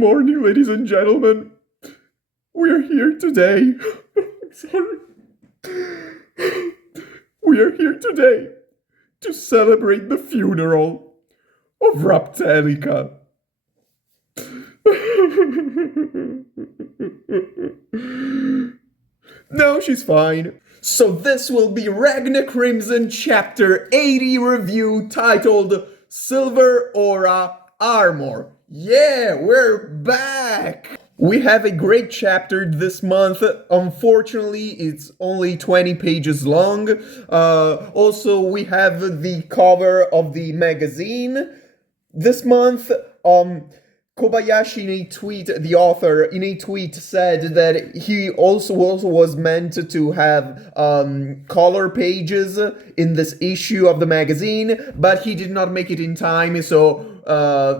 morning, ladies and gentlemen. We are here today. I'm sorry. We are here today to celebrate the funeral of Raptelica. No, she's fine. So this will be Ragna Crimson Chapter 80 review titled Silver Aura Armor. Yeah, we're back! We have a great chapter this month. Unfortunately, it's only 20 pages long. Also, we have the cover of the magazine this month. Kobayashi in a tweet, the author, in a tweet said that he also was meant to have color pages in this issue of the magazine, but he did not make it in time, so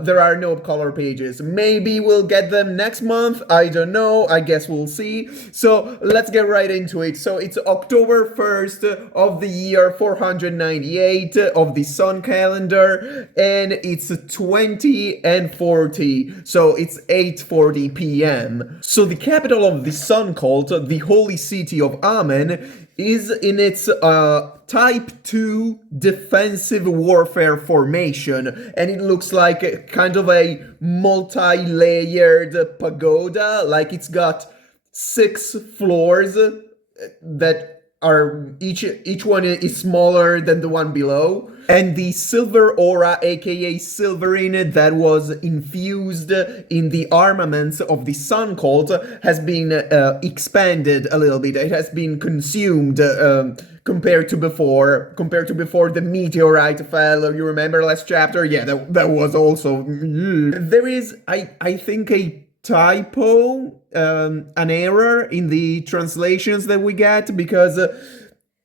there are no color pages. Maybe we'll get them next month, I don't know, I guess we'll see. So let's get right into it. So it's October 1st of the year 498 of the sun calendar, and it's 20 and 40. So it's 8:40 p.m. So the capital of the Sun Cult, the holy city of Amen, is in its Type 2 defensive warfare formation, and it looks like kind of a multi-layered pagoda, like it's got 6 floors that are each one is smaller than the one below, and the silver aura, aka silverine, that was infused in the armaments of the Sun Cult has been expanded a little bit. It has been consumed compared to before the meteorite fell. You remember last chapter? Yeah, that was also there is I think a typo, an error in the translations that we get, because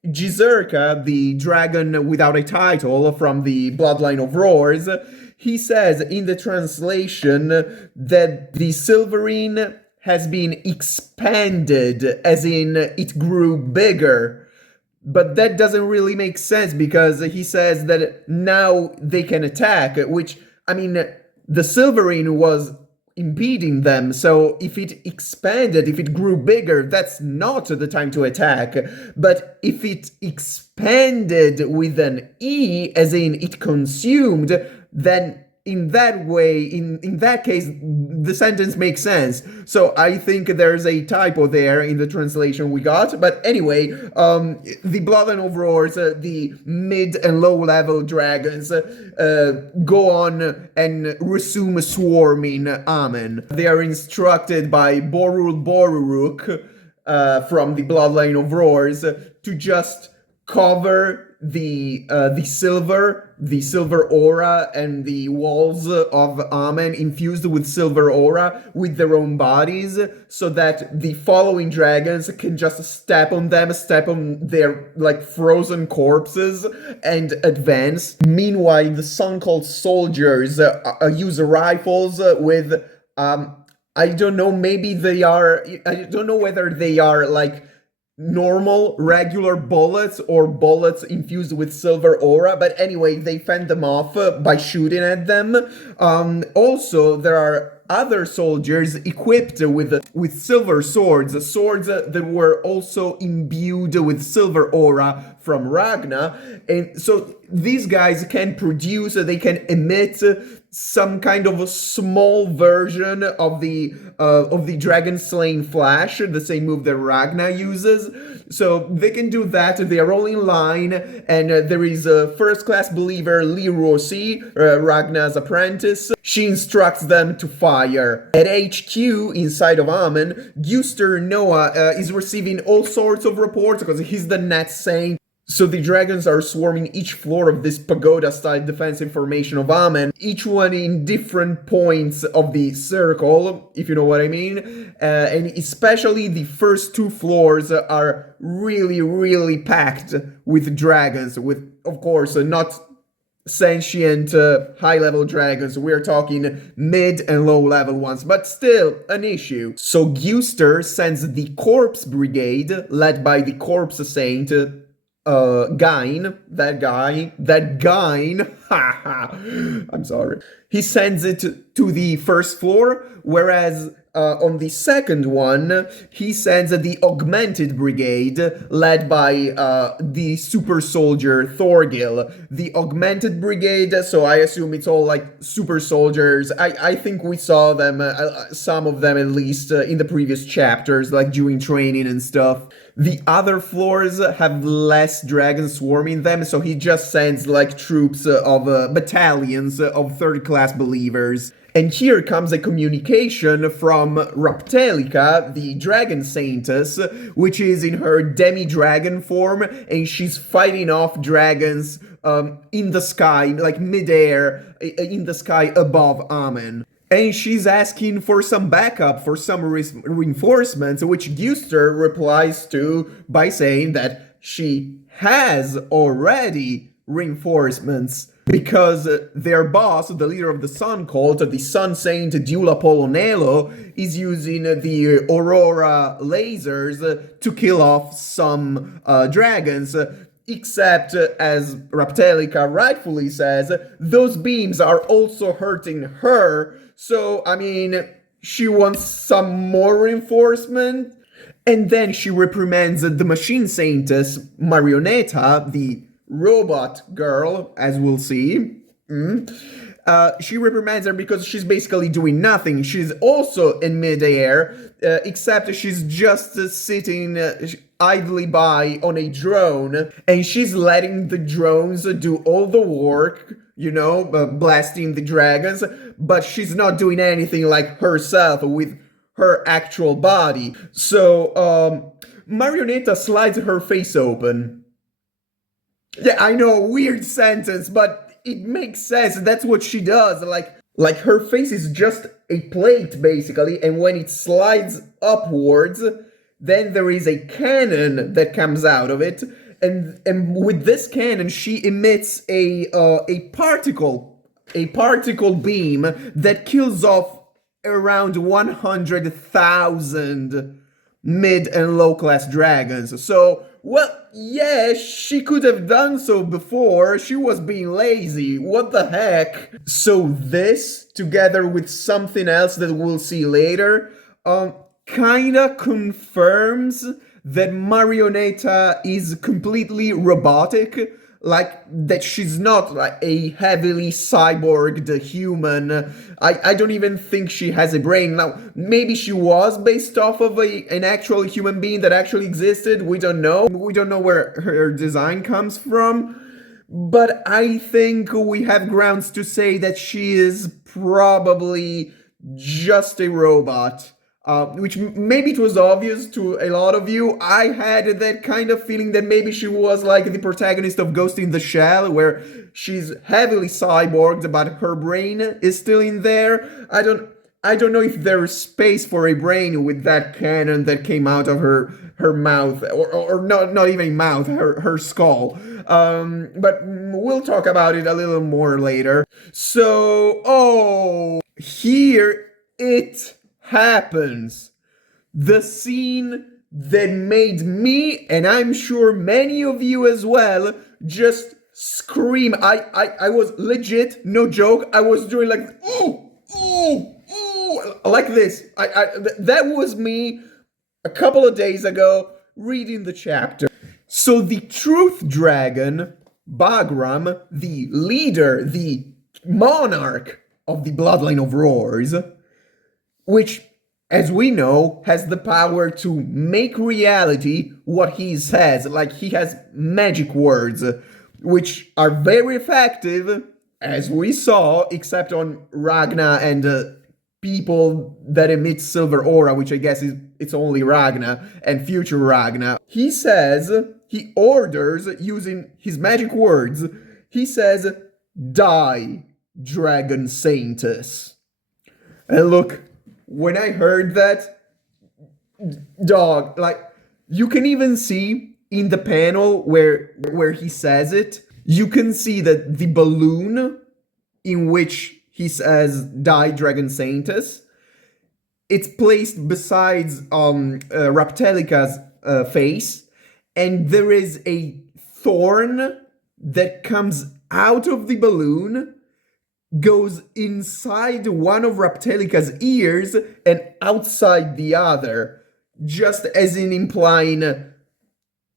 Gizerka, the dragon without a title from the Bloodline of Roars, he says in the translation that the silverine has been expanded, as in it grew bigger. But that doesn't really make sense, because he says that now they can attack, which, I mean, the silverine was impeding them, so if it expanded, if it grew bigger, that's not the time to attack. But if it expanded with an E, as in it consumed, then in that way, in that case, the sentence makes sense. So I think there's a typo there in the translation we got. But anyway, the Bloodline of Roars, the mid and low level dragons, go on and resume swarming Amen. They are instructed by Borul Boruruk from the Bloodline of Roars to just cover the silver aura and the walls of Amen infused with silver aura with their own bodies, so that the following dragons can just step on their like frozen corpses and advance. Meanwhile, the Sun Cult soldiers use rifles with I don't know, I don't know whether they are like normal, regular bullets or bullets infused with silver aura, but anyway, they fend them off by shooting at them. Also, there are other soldiers equipped with silver swords that were also imbued with silver aura from Ragna, and so these guys can they can emit some kind of a small version of the dragon slaying flash, the same move that Ragna uses. So they can do that. They are all in line, and there is a first-class believer, Lee Rossi, Ragna's apprentice. She instructs them to fire. At HQ inside of Amen, Guster Noah is receiving all sorts of reports because he's the net saint. So the dragons are swarming each floor of this pagoda-style defensive formation of Amen, each one in different points of the circle, if you know what I mean. And especially the first 2 floors are really, really packed with dragons, with, of course, not sentient high-level dragons. We're talking mid and low-level ones, but still an issue. So Guster sends the Corpse Brigade, led by the Corpse Saint, that guy, I'm sorry. He sends it to the first floor, whereas on the second one, he sends the augmented brigade led by the super soldier Thorgil. The augmented brigade, so I assume it's all like super soldiers. I think we saw them, some of them at least, in the previous chapters, like during training and stuff. The other floors have less dragons swarming them, so he just sends like troops of battalions of third class believers. And here comes a communication from Raptelica, the dragon saintess, which is in her demi-dragon form, and she's fighting off dragons in the sky, like midair, in the sky above Amen. And she's asking for some backup, for some reinforcements, which Guster replies to by saying that she has already reinforcements. Because their boss, the leader of the Sun Cult, the Sun Saint Dula Polonelo, is using the Aurora lasers to kill off some dragons. Except, as Raptelica rightfully says, those beams are also hurting her. So, I mean, she wants some more reinforcement. And then she reprimands the Machine Saintess Marionetta, the robot girl, as we'll see. She reprimands her because she's basically doing nothing. She's also in midair, except she's just sitting idly by on a drone, and she's letting the drones do all the work, you know, blasting the dragons, but she's not doing anything like herself with her actual body. So, Marionetta slides her face open. Yeah, I know, weird sentence, but it makes sense. That's what she does. Like her face is just a plate, basically, and when it slides upwards, then there is a cannon that comes out of it, and with this cannon, she emits a particle beam that kills off around 100,000 mid and low class dragons. So, well, yeah, she could have done so before. She was being lazy. What the heck? So this, together with something else that we'll see later, kinda confirms that Marionetta is completely robotic. Like, that she's not like a heavily cyborged human. I don't even think she has a brain. Now, maybe she was based off of an actual human being that actually existed. We don't know. We don't know where her design comes from. But I think we have grounds to say that she is probably just a robot. Which maybe it was obvious to a lot of you. I had that kind of feeling that maybe she was like the protagonist of Ghost in the Shell, where she's heavily cyborged, but her brain is still in there. I don't know if there is space for a brain with that cannon that came out of her mouth, or not even mouth, her skull. But we'll talk about it a little more later. So, here it happens. The scene that made me, and I'm sure many of you as well, just scream. I was legit, no joke, I was doing like, ooh, ooh, ooh, like this. That was me a couple of days ago reading the chapter. So the truth dragon, Bagram, the leader, the monarch of the bloodline of roars, which, as we know, has the power to make reality what he says. Like, he has magic words, which are very effective, as we saw, except on Ragna and people that emit silver aura, which I guess it's only Ragna and future Ragna. He says, he orders, using his magic words, he says, "Die, Dragon Saintess." And look, when I heard that, dog, like, you can even see in the panel where he says it, you can see that the balloon in which he says "Die, Dragon Saintess," it's placed besides Raptelica's face, and there is a thorn that comes out of the balloon goes inside one of Raptelica's ears and outside the other, just as in implying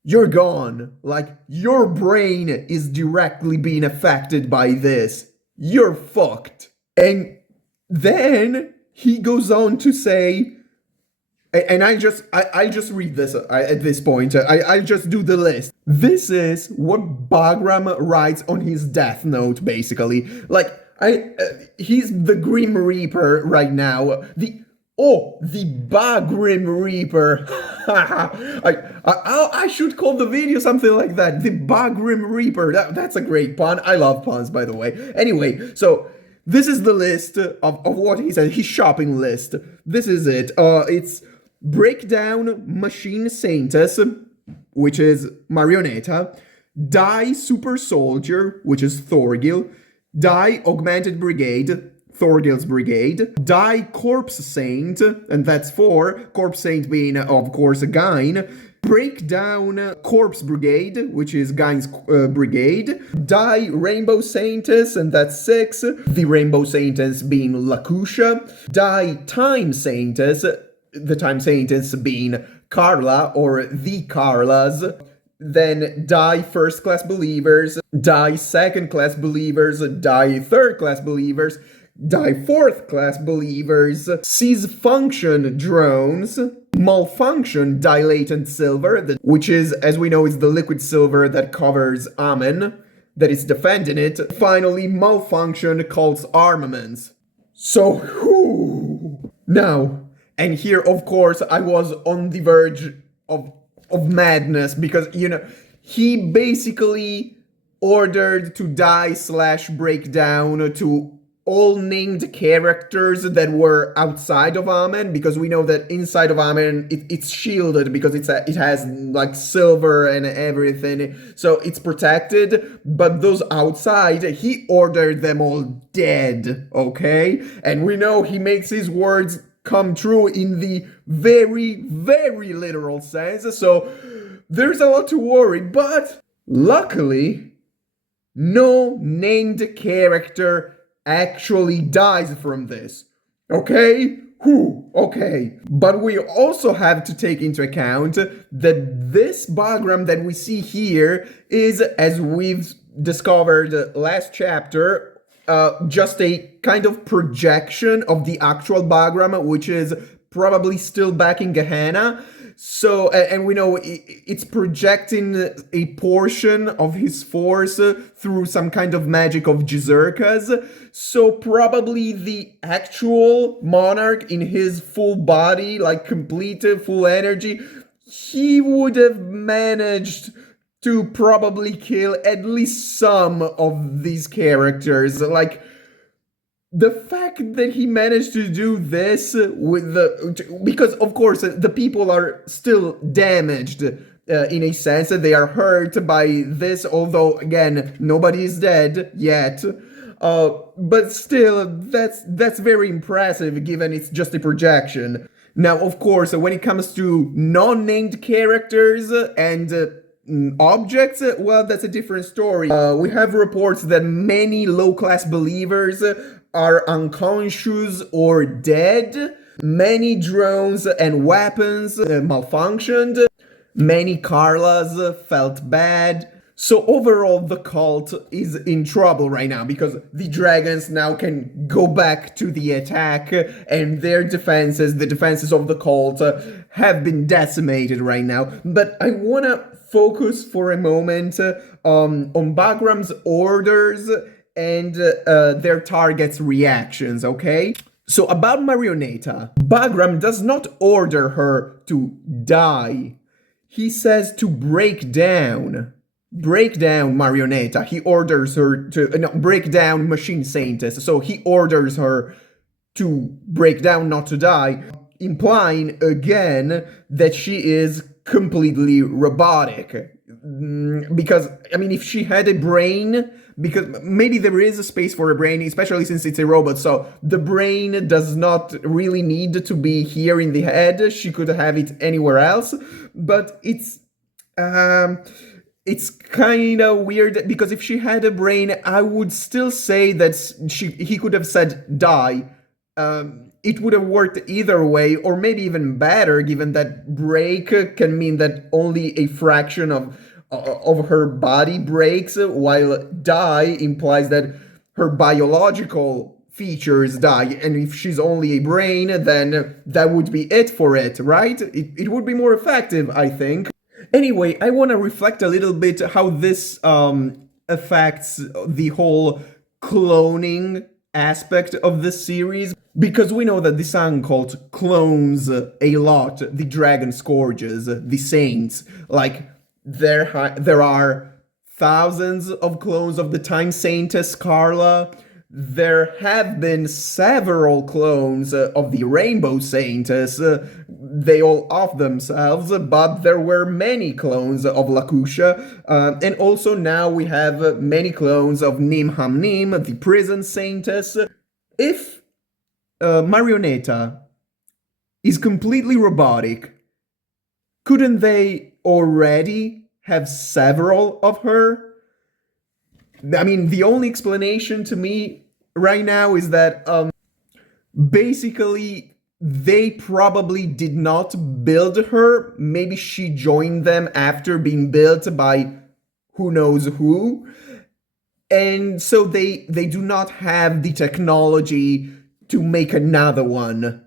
you're gone. Like, your brain is directly being affected by this. You're fucked. And then he goes on to say, and I just read this at this point. I just do the list. This is what Bagram writes on his death note, basically. Like, he's the Grim Reaper right now. The Bagrim Reaper. I should call the video something like that. The Bagrim Reaper. That's a great pun. I love puns, by the way. Anyway, so this is the list of what he said. His shopping list. This is it. It's Breakdown Machine Saintess, which is Marionetta. Die Super Soldier, which is Thorgil. Die Augmented Brigade, Thorgil's Brigade. Die Corpse Saint, and that's 4. Corpse Saint being, of course, Gain. Breakdown Corpse Brigade, which is Gain's brigade. Die Rainbow Saintess, and that's 6. The Rainbow Saintess being Lakusha. Die Time Saintess, the Time Saintess being Carla, or the Carlas. Then die First Class Believers, die Second Class Believers, die Third Class Believers, die Fourth Class Believers, Cease Function Drones, Malfunction Dilatant Silver, which is, as we know, is the liquid silver that covers Amen, that is defending it. Finally, Malfunction Cult's Armaments. So, whew. Now, and here, of course, I was on the verge of madness, because, you know, he basically ordered to die / break down to all named characters that were outside of Amen, because we know that inside of Amen it's shielded because it has like silver and everything, so it's protected. But those outside, he ordered them all dead, okay? And we know he makes his words come true in the very, very literal sense, so there's a lot to worry. But luckily, no named character actually dies from this. Okay? Okay. But we also have to take into account that this Bagram that we see here is, as we've discovered last chapter, just a kind of projection of the actual Bagram, which is probably still back in Gehenna. So, and we know it's projecting a portion of his force through some kind of magic of Jizurkas. So probably the actual monarch in his full body, like complete full energy, he would have managed to probably kill at least some of these characters. Like, the fact that he managed to do this with because of course the people are still damaged in a sense, that they are hurt by this, although again nobody is dead yet. But still, that's very impressive given it's just a projection. Now, of course, when it comes to non-named characters and objects, well, that's a different story. We have reports that many low-class believers are unconscious or dead. Many drones and weapons malfunctioned. Many Carlas felt bad. So overall, the cult is in trouble right now because the dragons now can go back to the attack, and their defenses, the defenses of the cult, have been decimated right now. But I want to focus for a moment on Bagram's orders and their targets' reactions, okay? So about Marionetta, Bagram does not order her to die. He says to break down. Break down Marionetta. He orders her to break down Machine Saintess. So he orders her to break down, not to die, implying again that she is completely robotic. Because, I mean, if she had a brain, because maybe there is a space for a brain, especially since it's a robot, so the brain does not really need to be here in the head. She could have it anywhere else, but it's it's kind of weird because if she had a brain, I would still say that he could have said die. It would have worked either way, or maybe even better, given that break can mean that only a fraction of her body breaks, while die implies that her biological features die. And if she's only a brain, then that would be it for it, right? It would be more effective, I think. Anyway, I want to reflect a little bit how this affects the whole cloning aspect of the series, because we know that the Sun Cult clones a lot the Dragon Scourges, the Saints. Like, there are thousands of clones of the Time Saintess Carla. There have been several clones of the Rainbow Saintess. They all off themselves, but there were many clones of Lakusha. And also now we have many clones of Nim Ham Nim, the Prison Saintess. If Marionetta is completely robotic, couldn't they already have several of her? I mean, the only explanation to me right now is that basically they probably did not build her. Maybe she joined them after being built by who knows who. And so they do not have the technology to make another one.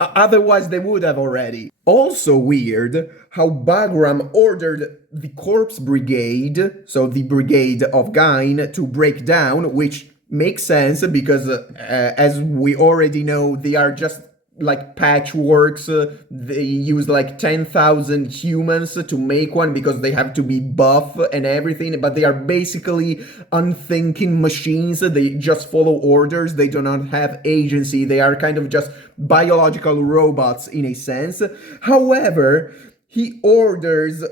Otherwise, they would have already. Also weird how Bagram ordered the Corpse Brigade, so the Brigade of Gain, to break down, which makes sense because, as we already know, they are just like patchworks. They use like 10,000 humans to make one because they have to be buff and everything, but they are basically unthinking machines. They just follow orders. They do not have agency. They are kind of just biological robots in a sense. However, he orders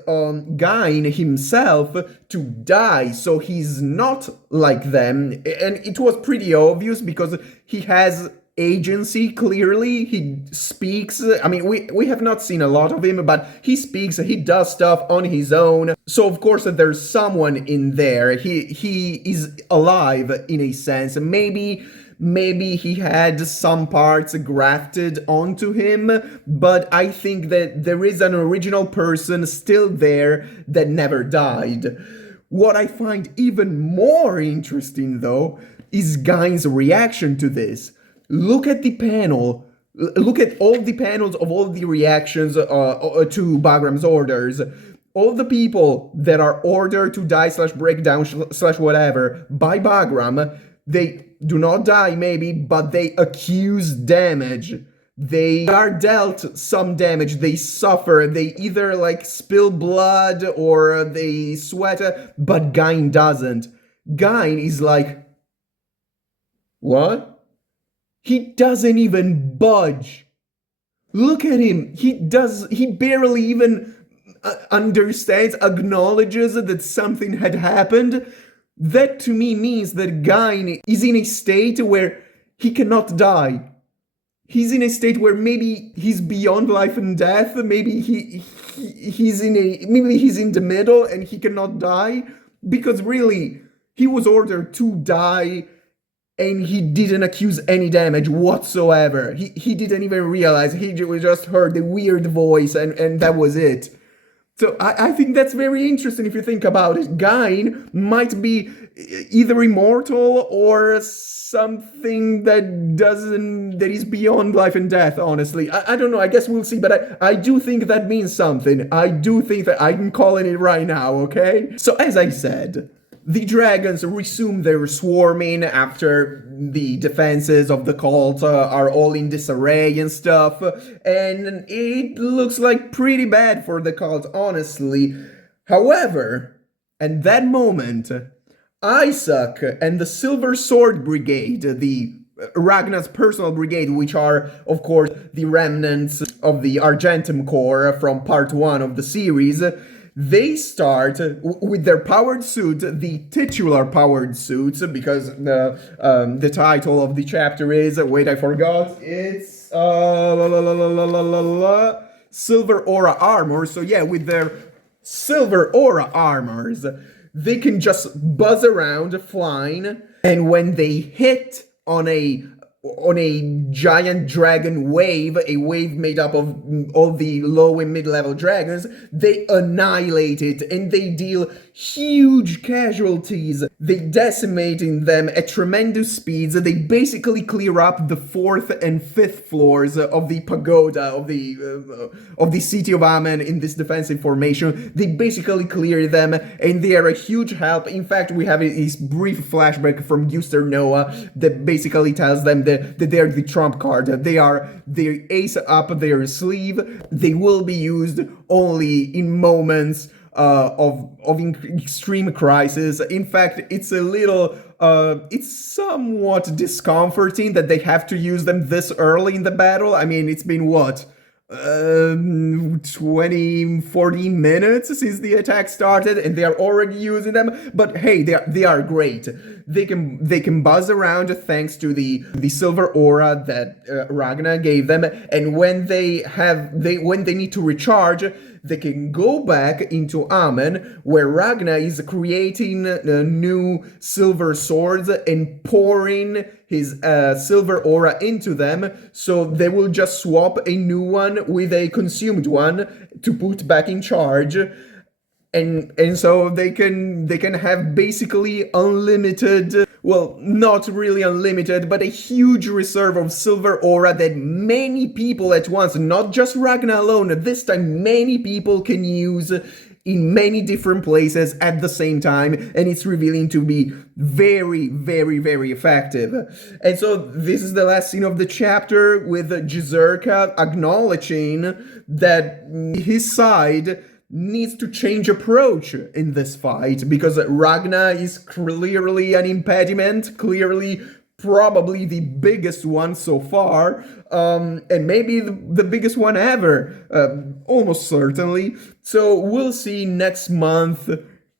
Gain himself to die, so he's not like them. And it was pretty obvious because he has agency, clearly. He speaks. I mean, we have not seen a lot of him, but he speaks, he does stuff on his own. So of course there's someone in there. He is alive in a sense. Maybe he had some parts grafted onto him, but I think that there is an original person still there that never died. What I find even more interesting, though, is Gain's reaction to this. Look at the panel. Look at all the panels of all the reactions to Bagram's orders. All the people that are ordered to die / breakdown / whatever by Bagram, they do not die maybe, but they accuse damage. They are dealt some damage, they suffer, they either like spill blood or they sweat, but Gain doesn't. Gain is like, what? He doesn't even budge. Look at him. He barely even understands, acknowledges that something had happened. That to me means that Gain is in a state where he cannot die. He's in a state where maybe he's beyond life and death. Maybe he's in the middle and he cannot die, because really he was ordered to die and he didn't accuse any damage whatsoever. He didn't even realize. He just heard the weird voice and that was it. So I think that's very interesting if you think about it. Gain might be either immortal or something that is beyond life and death, honestly. I don't know, I guess we'll see, but I do think that means something. I do think that I'm calling it right now, okay? So as I said, the dragons resume their swarming after the defenses of the cult are all in disarray and stuff, and it looks like pretty bad for the cult, honestly. However, at that moment, Isaac and the Silver Sword Brigade, the Ragna's personal brigade, which are, of course, the remnants of the Argentum Corps from part 1 of the series, they start with their powered suit, the titular powered suits, because the title of the chapter is, wait, I forgot, it's Silver Aura Armor. So yeah, with their silver aura armors. They can just buzz around flying, and when they hit on a giant dragon wave, a wave made up of all the low and mid-level dragons, they annihilate it and they deal huge casualties. They decimating them at tremendous speeds. They basically clear up the 4th and 5th floors of the pagoda of the city of Amen in this defensive formation. They basically clear them, and they are a huge help. In fact, we have a brief flashback from Guster Noah that basically tells them that they are the trump card. They are the ace up their sleeve. They will be used only in moments of extreme crisis. In fact, it's a little it's somewhat discomforting that they have to use them this early in the battle. I mean, it's been what, 40 minutes since the attack started, and they are already using them. But hey, they are great. They can buzz around thanks to the silver aura that Ragna gave them, and when they need to recharge, they can go back into Amen, where Ragna is creating new silver swords and pouring his silver aura into them, so they will just swap a new one with a consumed one to put back in charge. And so they can have basically unlimited, well, not really unlimited, but a huge reserve of silver aura that many people at once, not just Ragna alone, this time many people can use in many different places at the same time, and it's revealing to be very, very, very effective. And so this is the last scene of the chapter, with Jizurka acknowledging that his side needs to change approach in this fight, because Ragna is clearly an impediment, clearly probably the biggest one so far, and maybe the biggest one ever, almost certainly. So we'll see next month,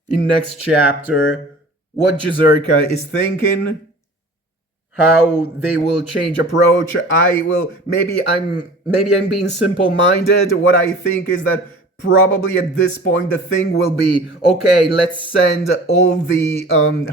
in next chapter, what Jizurka is thinking, how they will change approach. Maybe I'm being simple-minded. What I think is that probably at this point the thing will be, okay, let's send all the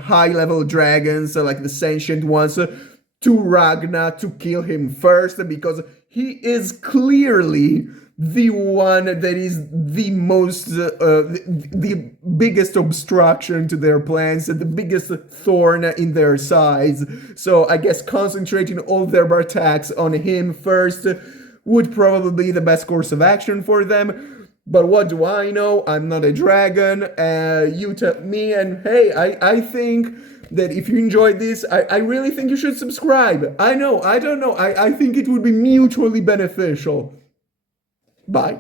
high-level dragons, like the sentient ones, to Ragna to kill him first, because he is clearly the one that is the most, the biggest obstruction to their plans, the biggest thorn in their sides. So I guess concentrating all their attacks on him first would probably be the best course of action for them. But what do I know? I'm not a dragon. You tell me, and hey, I think that if you enjoyed this, I really think you should subscribe. I don't know. I think it would be mutually beneficial. Bye.